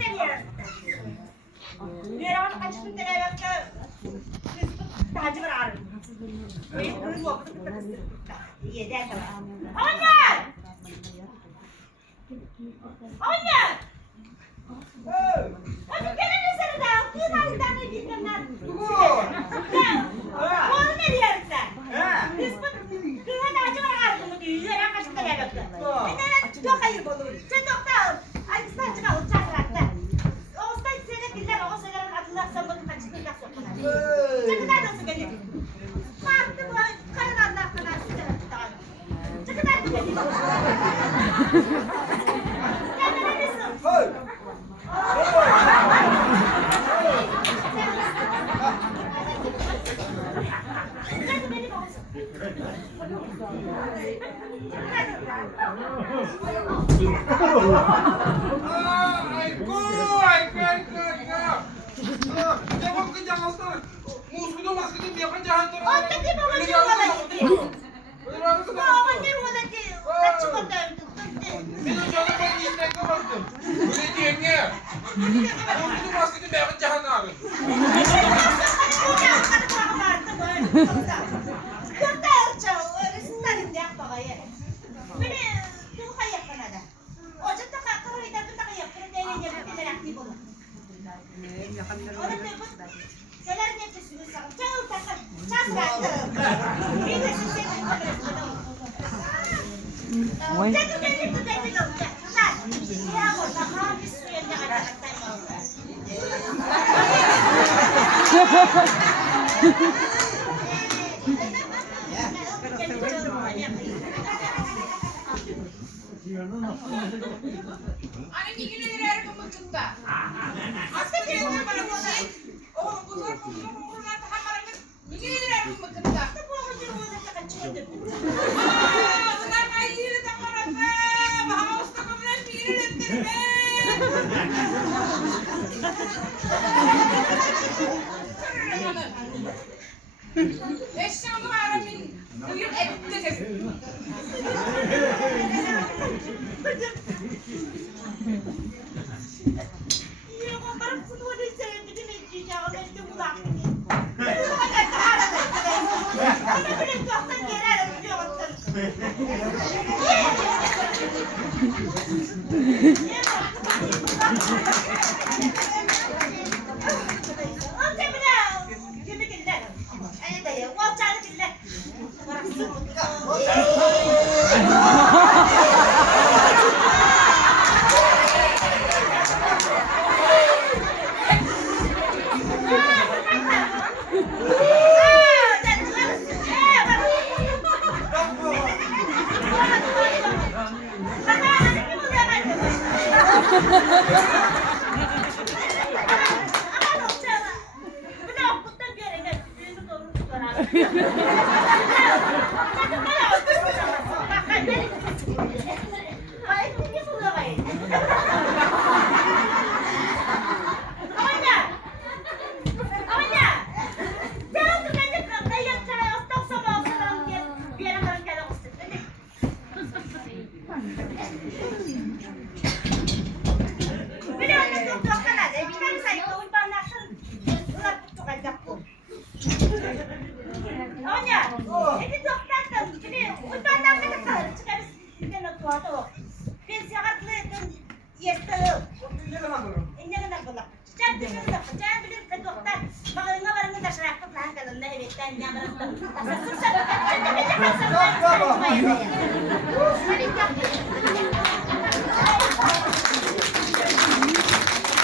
ne diyor? Diyor ama kaç gün tane yaptı. Tacı var ağrım. Benim kırık oldu. Yedi ayakkabı. Anne! Anne! Hadi gelin sana da. Kız ağzından ne diyeceğim lan? Oğlum ne diyorsun sen? Biz bu kıza tacı var ağrım diyor. Diyor ama kaç gün tane yaptı. Çok ayıp olur. Sen doktor. Ay kızlar çıkalım çakırakta. Olsa sene bizler o senenin adına sen bakın kaçısını da sokmalar. Çıkıdan nasıl gelir? Baktı bu karın Allah kadar sütüne tutar. Çıkıdan nasıl gelir? Kendine nesin? Sen benim olsun. Jawab ke jangan star. Muskudo maskudo dia kan jahan terus. Oh, tadi mama jual lagi. Mama jual lagi. Kacau kata itu. Minum jangan pergi naik ke waktu. Boleh diemnya. Muskudo maskudo dia kan jahan terus. Anne bir gün ileri kumutunda. Aslında kendine bana bu şey. Oğlum bu zor kumutunda tahammülümüz. Bir gün ileri kumutunda. Bunlar kayıyı da kararlı. Baha usta kumlar bir yere ettirme. Eşyamı aramin. Buyur ettirir.